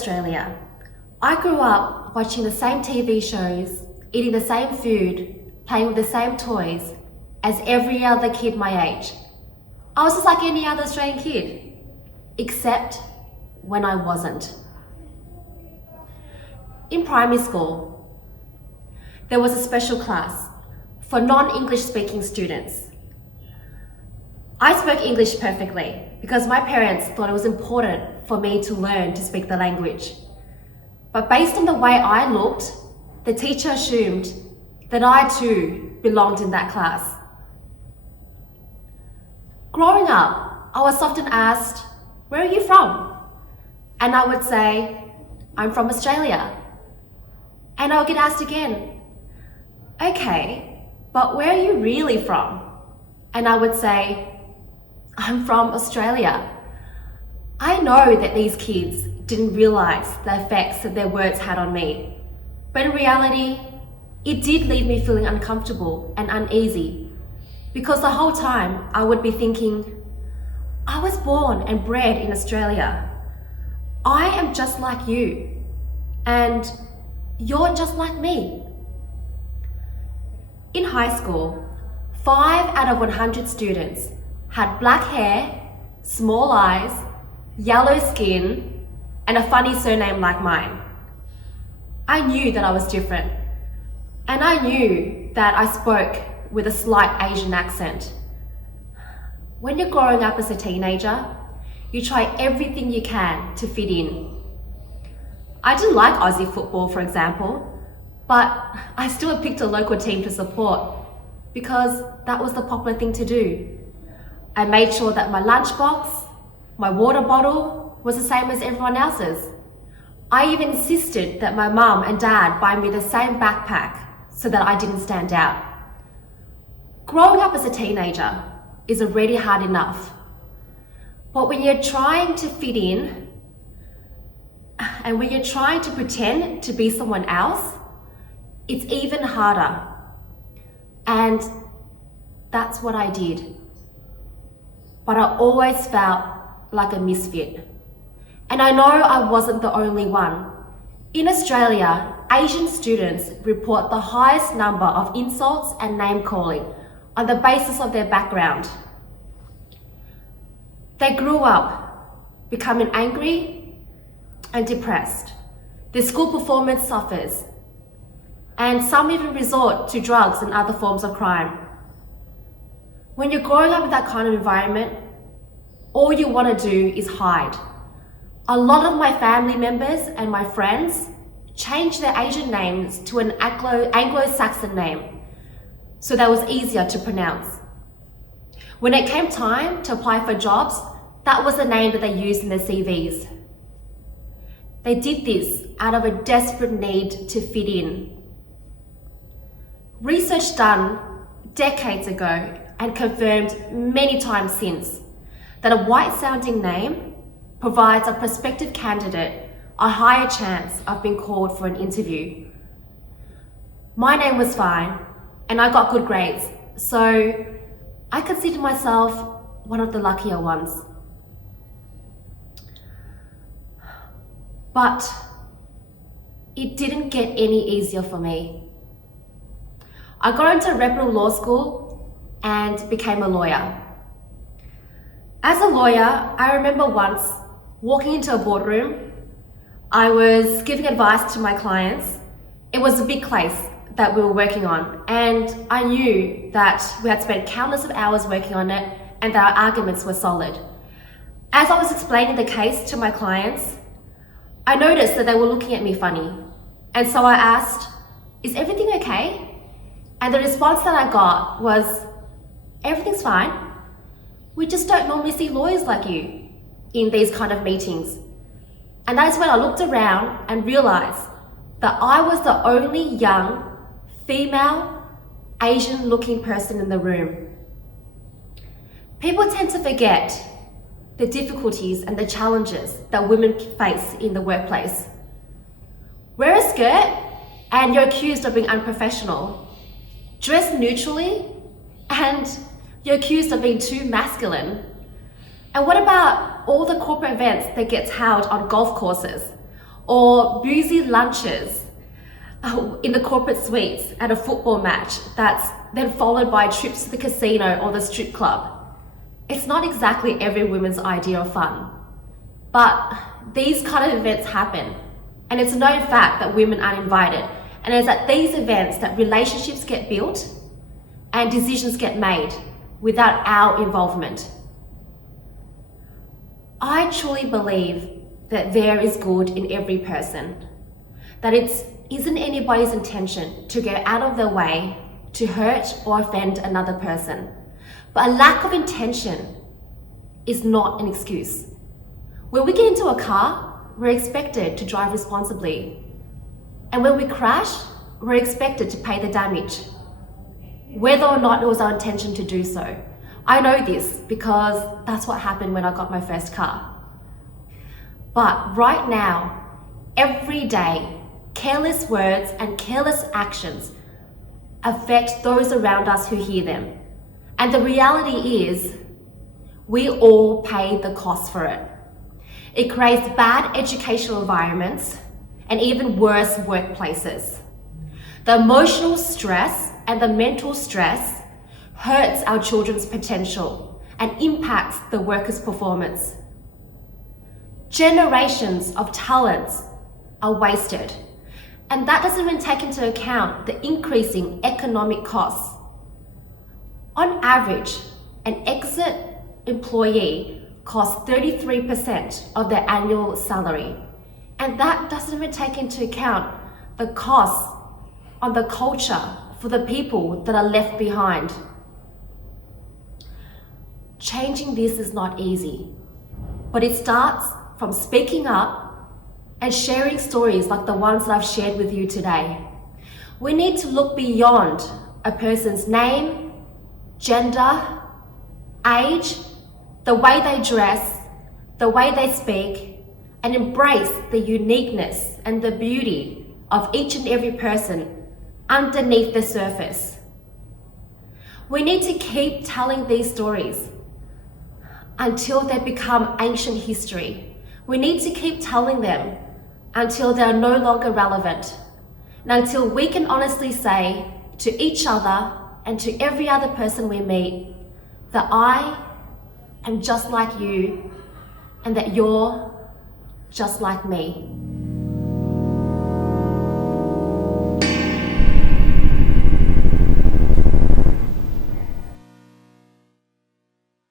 Australia. I grew up watching the same TV shows, eating the same food, playing with the same toys as every other kid my age. I was just like any other Australian kid, except when I wasn't. In primary school, there was a special class for non-English speaking students. I spoke English perfectly because my parents thought it was important for me to learn to speak the language. But based on the way I looked, the teacher assumed that I too belonged in that class. Growing up, I was often asked, "Where are you from?" And I would say, "I'm from Australia." And I would get asked again, "Okay, but where are you really from?" And I would say, "I'm from Australia." I know that these kids didn't realize the effects that their words had on me, but in reality, it did leave me feeling uncomfortable and uneasy, because the whole time I would be thinking, I was born and bred in Australia. I am just like you, and you're just like me. In high school, 5 out of 100 students had black hair, small eyes, yellow skin, and a funny surname like mine. I knew that I was different, and I knew that I spoke with a slight Asian accent. When you're growing up as a teenager, you try everything you can to fit in. I didn't like Aussie football, for example, but I still picked a local team to support because that was the popular thing to do. I made sure that my lunchbox, my water bottle was the same as everyone else's. I even insisted that my mum and dad buy me the same backpack so that I didn't stand out. Growing up as a teenager is already hard enough, but when you're trying to fit in and when you're trying to pretend to be someone else, it's even harder. And that's what I did. But I always felt like a misfit. And I know I wasn't the only one. In Australia, Asian students report the highest number of insults and name calling on the basis of their background. They grew up becoming angry and depressed. Their school performance suffers, and some even resort to drugs and other forms of crime. When you're growing up in that kind of environment, all you want to do is hide. A lot of my family members and my friends changed their Asian names to an Anglo-Saxon name, so that was easier to pronounce. When it came time to apply for jobs, that was the name that they used in their CVs. They did this out of a desperate need to fit in. Research done decades ago and confirmed many times since that a white-sounding name provides a prospective candidate a higher chance of being called for an interview. My name was fine, and I got good grades, so I consider myself one of the luckier ones. But it didn't get any easier for me. I got into a reputable law school and became a lawyer. As a lawyer, I remember once walking into a boardroom. I was giving advice to my clients. It was a big case that we were working on, and I knew that we had spent countless of hours working on it and that our arguments were solid. As I was explaining the case to my clients, I noticed that they were looking at me funny, and so I asked, "Is everything okay?" And the response that I got was, "Everything's fine. We just don't normally see lawyers like you in these kind of meetings." And that is when I looked around and realized that I was the only young, female, Asian-looking person in the room. People tend to forget the difficulties and the challenges that women face in the workplace. Wear a skirt and you're accused of being unprofessional. Dress neutrally and you're accused of being too masculine. And what about all the corporate events that gets held on golf courses or boozy lunches in the corporate suites at a football match that's then followed by trips to the casino or the strip club. It's not exactly every woman's idea of fun, but these kind of events happen, and it's a known fact that women are invited, and it's at these events that relationships get built and decisions get made without our involvement. I truly believe that there is good in every person, that it isn't anybody's intention to go out of their way to hurt or offend another person. But a lack of intention is not an excuse. When we get into a car, we're expected to drive responsibly. And when we crash, we're expected to pay the damage, whether or not it was our intention to do so. I know this because that's what happened when I got my first car. But right now, every day, careless words and careless actions affect those around us who hear them. And the reality is, we all pay the cost for it. It creates bad educational environments and even worse workplaces. The emotional stress and the mental stress hurts our children's potential and impacts the workers' performance. Generations of talents are wasted, and that doesn't even take into account the increasing economic costs. On average, an exit employee costs 33% of their annual salary, and that doesn't even take into account the costs on the culture for the people that are left behind. Changing this is not easy, but it starts from speaking up and sharing stories like the ones that I've shared with you today. We need to look beyond a person's name, gender, age, the way they dress, the way they speak, and embrace the uniqueness and the beauty of each and every person underneath the surface. We need to keep telling these stories until they become ancient history. We need to keep telling them until they're no longer relevant, and until we can honestly say to each other and to every other person we meet that I am just like you and that you're just like me.